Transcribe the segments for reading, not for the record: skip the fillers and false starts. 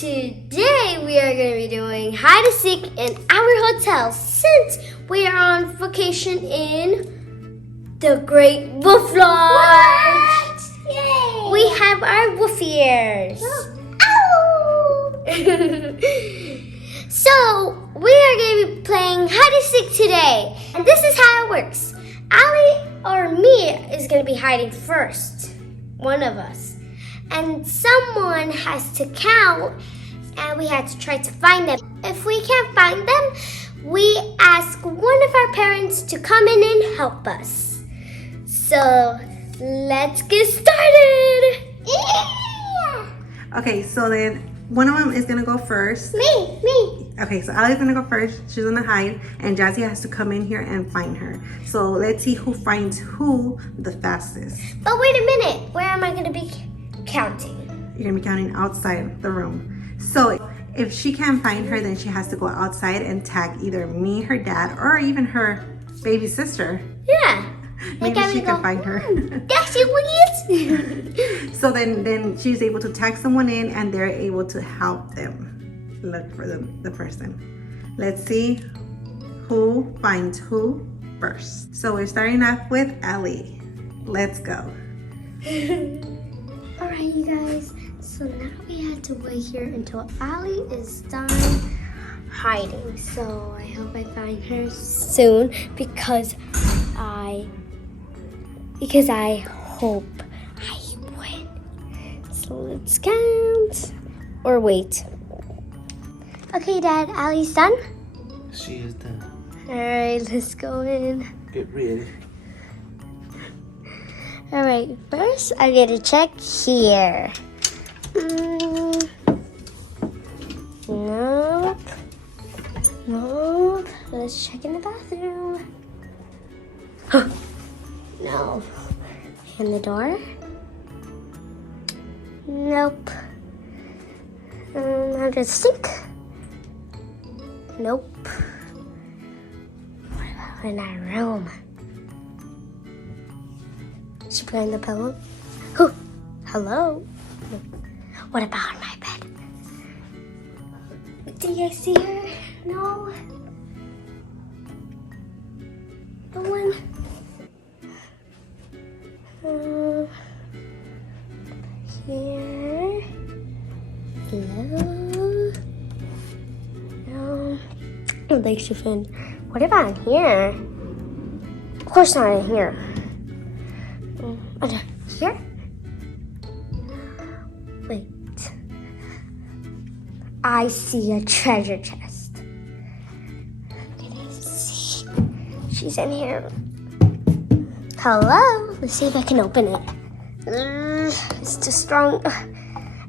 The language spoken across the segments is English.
Today we are going to be doing hide and seek in our hotel since we are on vacation in the Great Wolf Lodge. Yay! We have our wolf ears. Ow! So we are going to be playing hide and seek today, and this is how it works. Allie or me is going to be hiding first, one of us, and someone has to count. And we had to try to find them. If we can't find them, we ask one of our parents to come in and help us. So let's get started. Yeah! Okay, so then one of them is gonna go first. Me. Okay, so Allie's gonna go first. She's gonna hide, and Jazzy has to come in here and find her. So let's see who finds who the fastest. But wait a minute. Where am I going to be counting? You're gonna be counting outside the room. So if she can't find her, then she has to go outside and tag either me, her dad, or even her baby sister. Yeah. Maybe she can find her. That's it, So then she's able to tag someone in, and they're able to help them look for the person. Let's see who finds who first. So we're starting off with Allie. Let's go. Alright, you guys. So now we have to wait here until Allie is done hiding. So I hope I find her soon because I hope I win. So let's count or wait. Okay, Dad, Allie's done. She is done. All right, let's go in. Get ready. All right, first I'm gonna check here. Nope. Let's check in the bathroom. No. In the door? Nope. Under the sink? Nope. What about in our room? Is she behind the pillow? Hello? What about my bed? Do you see her? No. No one. Here. Hello. No. I don't think she found. What about in here? Of course not in here. Under here? Wait. I see a treasure chest. Can I see? She's in here. Hello? Let's see if I can open it. It's too strong.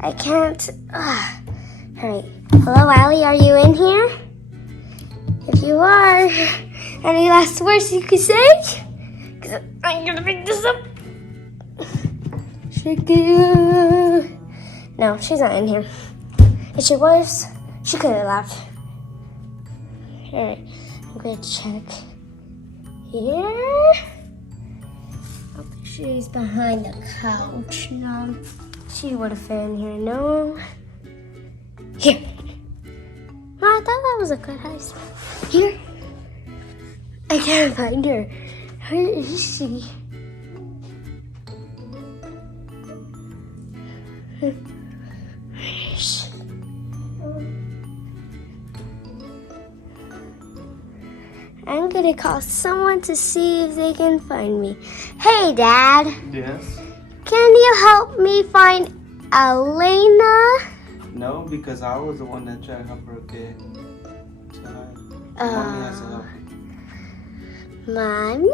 I can't. Alright. Hello, Allie, are you in here? If you are, any last words you could say? Because I'm gonna pick this up. No, she's not in here. If she was, she could have left. Alright, I'm going to check here. I think she's behind the couch. No, she would have been in here. No. Here. Oh, I thought that was a good house. Here. I can't find her. Where is she? I'm gonna call someone to see if they can find me. Hey, Dad. Yes? Can you help me find Elena? No, because I was the one that tried to help her get Mommy has to help you. Mommy?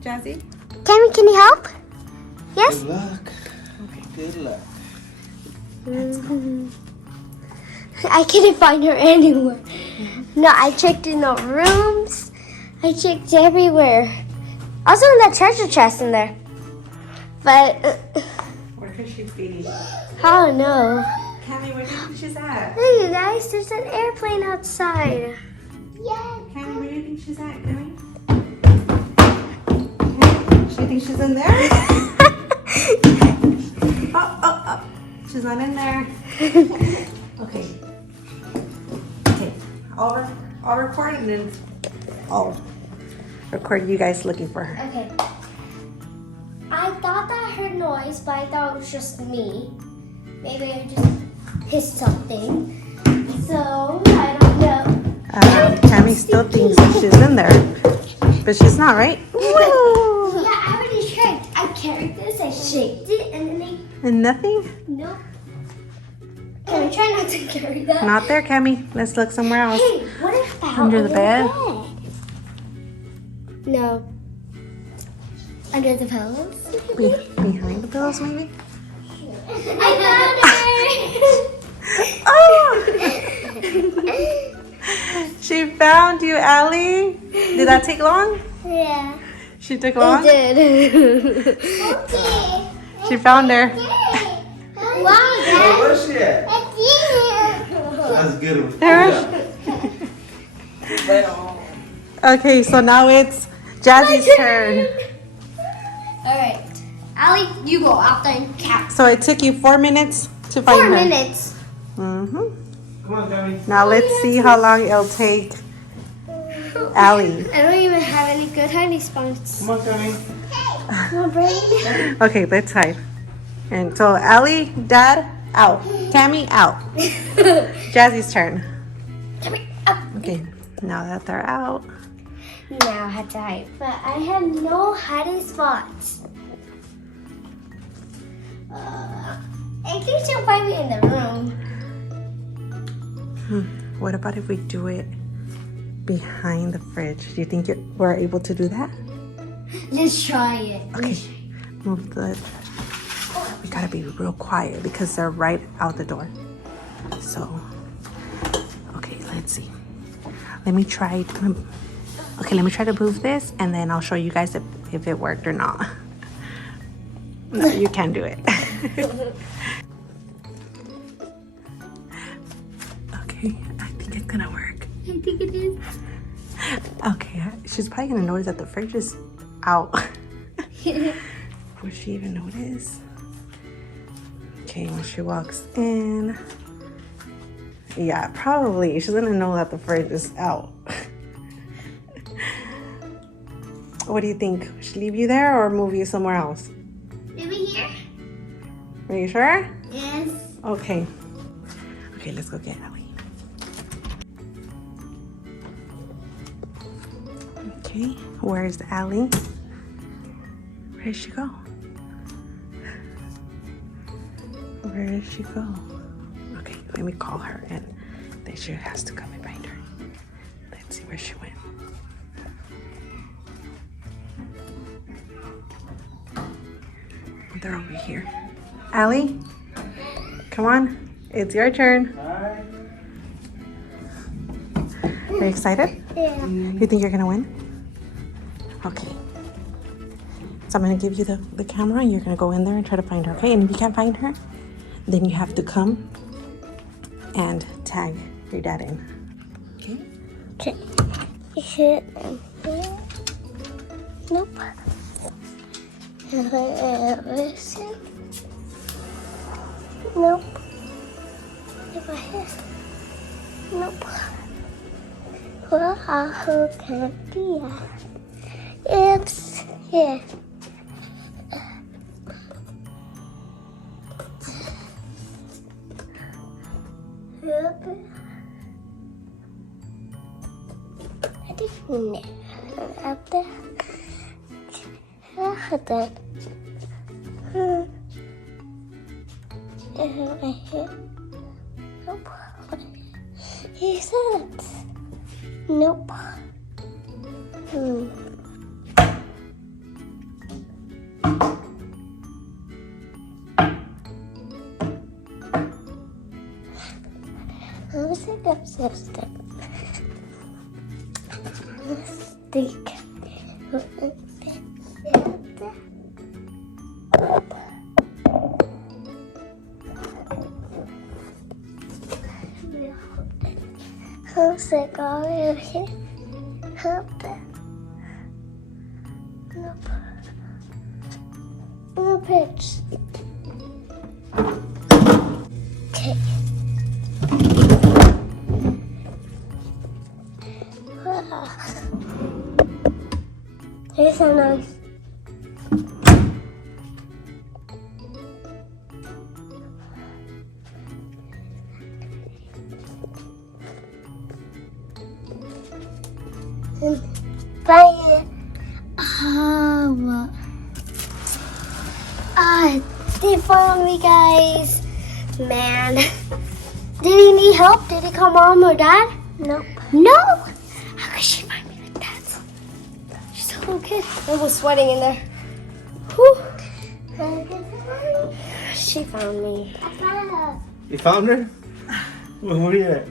Jazzy? Can you help? Yes? Good luck. Okay. Good luck. I couldn't find her anywhere. No, I checked in the rooms. I checked everywhere. Also in that treasure chest in there. But Where could she be? I don't know. Cammy, where do you think she's at? Hey, you guys, there's an airplane outside. Yeah. Cammy, where do you think she's at, Cammy? She thinks she's in there? Oh. She's not in there. Okay. Okay. I'll record and then I'll record you guys looking for her. Okay. I thought that I heard noise, but I thought it was just me. Maybe I just hit something. So, I don't know. Tammy still thinks that she's in there, but she's not, right? Woo! Yeah, I already checked. I carried this, I shaked it, and then And nothing? nope. Can I try not to carry that? Not there, Cammy. Let's look somewhere else. Hey, what about Under the bed? No. Under the pillows? Behind the pillows, maybe? I Oh! She found you, Allie. Did that take long? Yeah. She took long? did. Okay. She found her. Wow, Dad. Where's she at? It's here. That's good. Okay, so now it's Jazzy's turn. Alright. Allie, you go out there and count. So it took you 4 minutes to find 4 her. minutes. Mm-hmm. Come on, Tammy. Now let's see how long it'll take Allie. I don't even have any good hiding spots. Come on, Tammy. Come on, Brady. Okay, let's hide. And so Allie, Dad, out. Tammy, out. Jazzy's turn. Come here. Up. Okay, now that they're out. Now I have to hide. But I have no hiding spots. I think she'll find me in the room. What about if we do it behind the fridge? Do you think we're able to do that? Let's try it. Okay, move the... We gotta be real quiet because they're right out the door. So, okay, let's see. Let me try to move this and then I'll show you guys if it worked or not. No, you can do it. Okay, I think it's gonna work. I think it is. Okay, she's probably gonna notice that the fridge is out. Will she even notice? Okay, when she walks in, yeah, probably she's gonna know that the fridge is out. What do you think? Should I leave you there or move you somewhere else? Maybe here? Are you sure? Yes. Okay. Okay, let's go get Allie. Okay, where's Allie? Where did she go? Where did she go? Okay, let me call her and then she has to come and find her. Let's see where she went. They're over here. Allie, come on. It's your turn. Alright. Are you excited? Yeah. You think you're gonna win? Okay. So I'm gonna give you the camera and you're gonna go in there and try to find her, okay? And if you can't find her, then you have to come and tag your dad in. Okay? Okay. Nope. Listen. Nope. Nope. Well, who can be? It's here. I think up there. That. Right here. Nope. He said. Nope. Who's it upstairs? Stick. Who's it going here? Help it. Nope. No pitch. so nice. Bye. They found me, guys. Man. Did he need help? Did he call mom or dad? Nope. No? How could she find me like that? She's a little kid. I was sweating in there. Whew. She found me. You found her? Where were you at?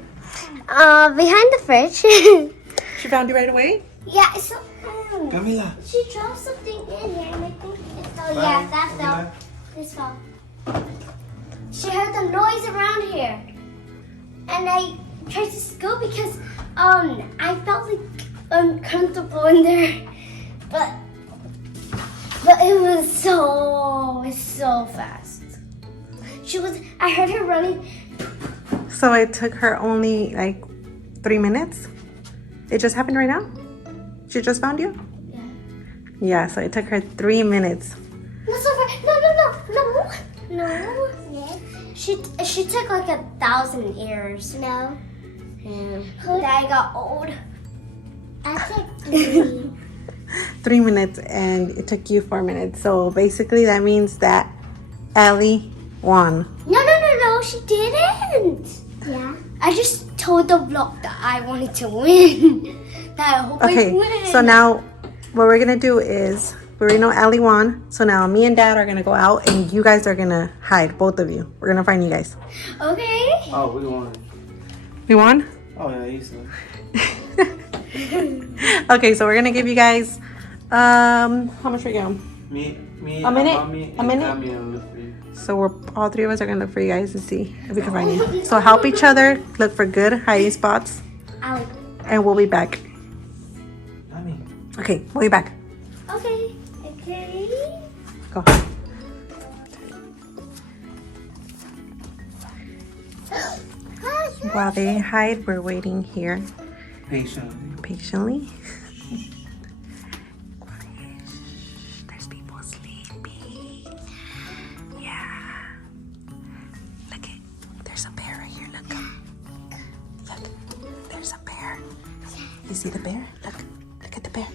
Behind the fridge. She found you right away? Yeah, so Camila. she dropped something in here and I think it fell. Bye. Yeah, that fell. Bye. This fell. She heard the noise around here. And I tried to scoop because I felt like uncomfortable in there. But it was so fast. I heard her running. So it took her only like 3 minutes? It just happened right now? She just found you? Yeah. Yeah, so it took her 3 minutes. That's so fast. No. She took like 1,000 years. No. Yeah. I got old. I took 3. 3 minutes and it took you 4 minutes. So basically that means that Allie won. No, she didn't. Yeah. I just told the vlog that I wanted to win. That I hope I Okay, win. so now what we're gonna do is, we already know Allie won. So now me and Dad are gonna go out and you guys are gonna hide, both of you. We're gonna find you guys. Okay. Oh, we won. We won? Oh, yeah, easily. Okay, so we're gonna give you guys, how much we go? Me, A minute? Mommy, A minute? and Camila look for you. So we're all 3 of us are gonna look for you guys to see if we can find you. So help each other, look for good hiding spots, Allie. and we'll be back. Mommy. Okay, we'll be back. Okay. Go. While they hide, we're waiting here patiently. There's people sleeping. Yeah. Look it. There's a bear right here. Look. Look. There's a bear. You see the bear? Look. Look at the bear.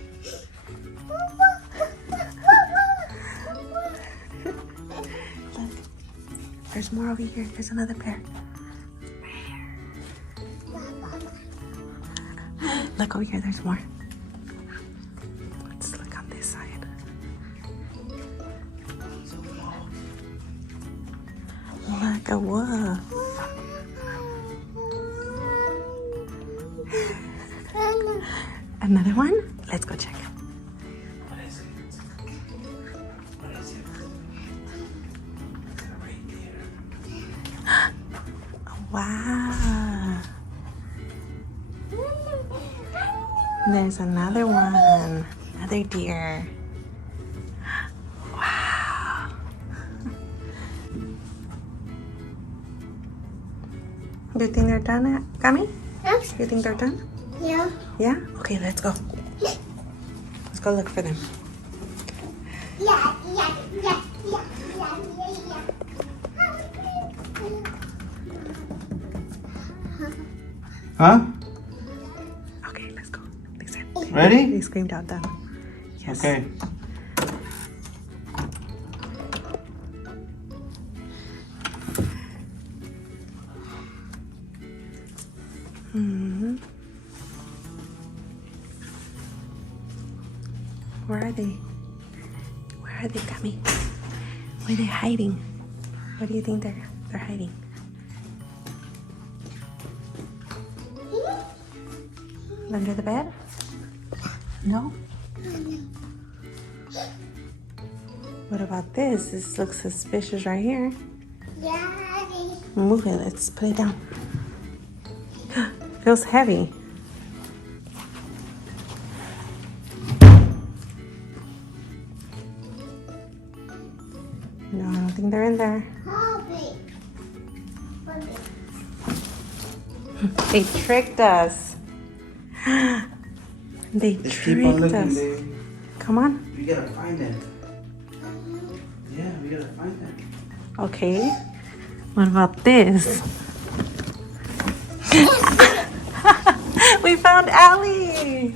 Look. There's more over here. There's another bear. Look over here, there's more. Let's look on this side. Look, a wolf. Another one? Let's go check. What is it? What is it? Right there. Wow. There's another one. Another deer. Wow. Do you think they're done, Kami? Yes. You think they're done? Yeah. Yeah? Okay, let's go. Let's go look for them. Yeah. Huh? Okay, let's go. They said Ready? they screamed out done. Yes. Okay. Hmm. Where are they? Where are they, Kami? Where are they hiding? What do you think they're hiding? Under the bed? No? What about this? This looks suspicious right here. Daddy. Move it. Let's put it down. Feels heavy. No, I don't think they're in there. Hobby. They tricked us. They Just keep on tricked looking, us. baby. Come on. We gotta find them. Yeah, we gotta find them. Okay. What about this? We found Allie.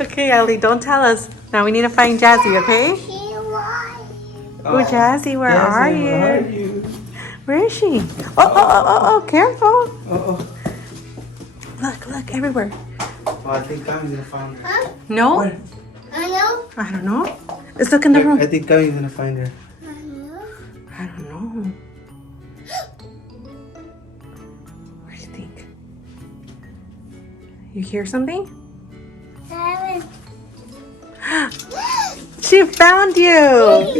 Okay, Allie, don't tell us. Now we need to find Jazzy, okay? Oh, Jazzy, where are you? Where is she? Oh, careful. Oh. Look, everywhere. Oh, I think Kami's gonna find her. No? Where? I don't know. Let's look in the room. I think Kami's gonna find her. I don't know. What do you think? You hear something? She found you!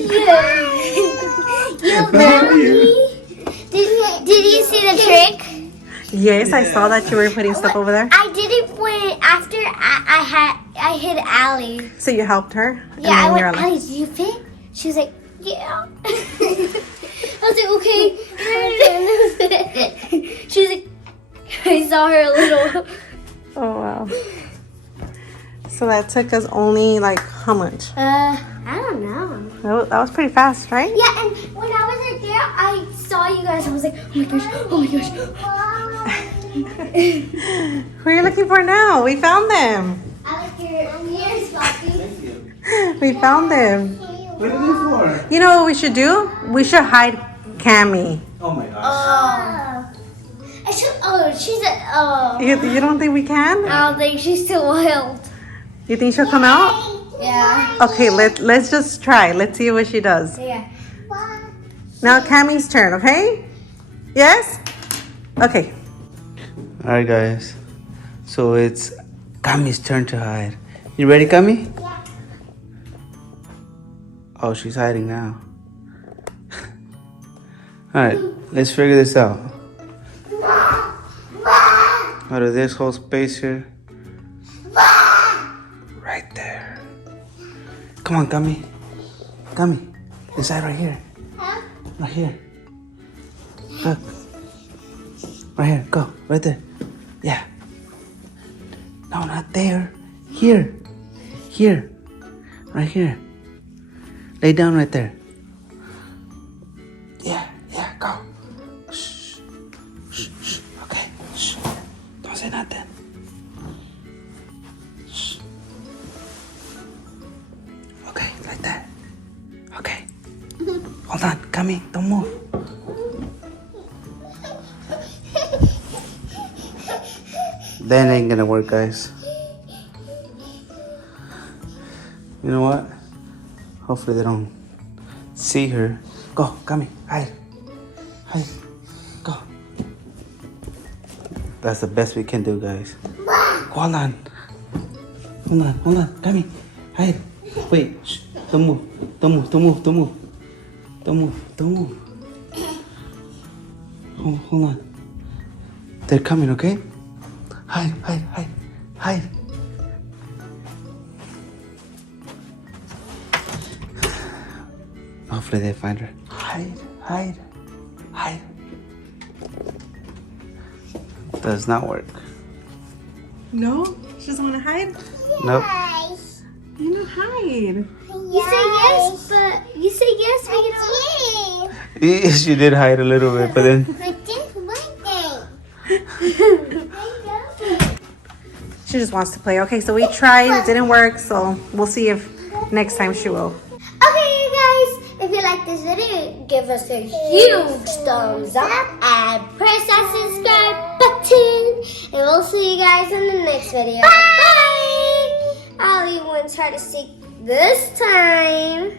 You found me? Did you see the trick? Yes, I saw that you were putting stuff over there. I did it when after I hit Allie. So you helped her? and Yeah, I then you're went, Allie, do you fit? She was like, yeah. I was like, okay. She was like, I saw her a little. Oh, wow. So that took us only like how much? I don't know. That was pretty fast, right? Yeah, and when I was right there, I saw you guys. I was like, oh my gosh. Who are you looking for now? We found them. I like your ears, Poppy. Thank you. We found them. What are you for? You know what we should do? We should hide Cammy. Oh my gosh. I should, she's a, You don't think we can? I don't think she's too wild. You think she'll come out? Yeah. Okay, let's just try. Let's see what she does. Yeah. Now Cammy's turn, okay? Yes? Okay. Alright, guys. So it's Kami's turn to hide. You ready, Kami? Yeah. Oh, she's hiding now. Alright, let's figure this out. Out of this whole space here. Right there. Come on, Kami. Kami. Inside right here. Right here. Look. Right here. Go. Right there. Yeah. No, not there. Here. Here. Right here. Lay down right there. Yeah. Go. Shh. Shh. Okay. Shh. Don't say nothing. Shh. Okay, like that. Okay. Hold on, Kami, don't move. That ain't gonna work, guys. You know what? Hopefully they don't see her. Go, Kami, hide. Go. That's the best we can do, guys. Hold on. Kami, hide. Wait, shh. Don't move. Hold on. They're coming, okay? Hide. Hopefully they find her. Hide. Does not work. No? She doesn't want to hide? Nope. You know, hide. You say yes, but you say yes, we can Yes, you did hide a little bit, but then She just wants to play. Okay, so we tried. It didn't work. So we'll see if next time she will. Okay, you guys, if you like this video, give us a huge thumbs up and press that subscribe button. And we'll see you guys in the next video. Bye! Allie wins her to seek this time.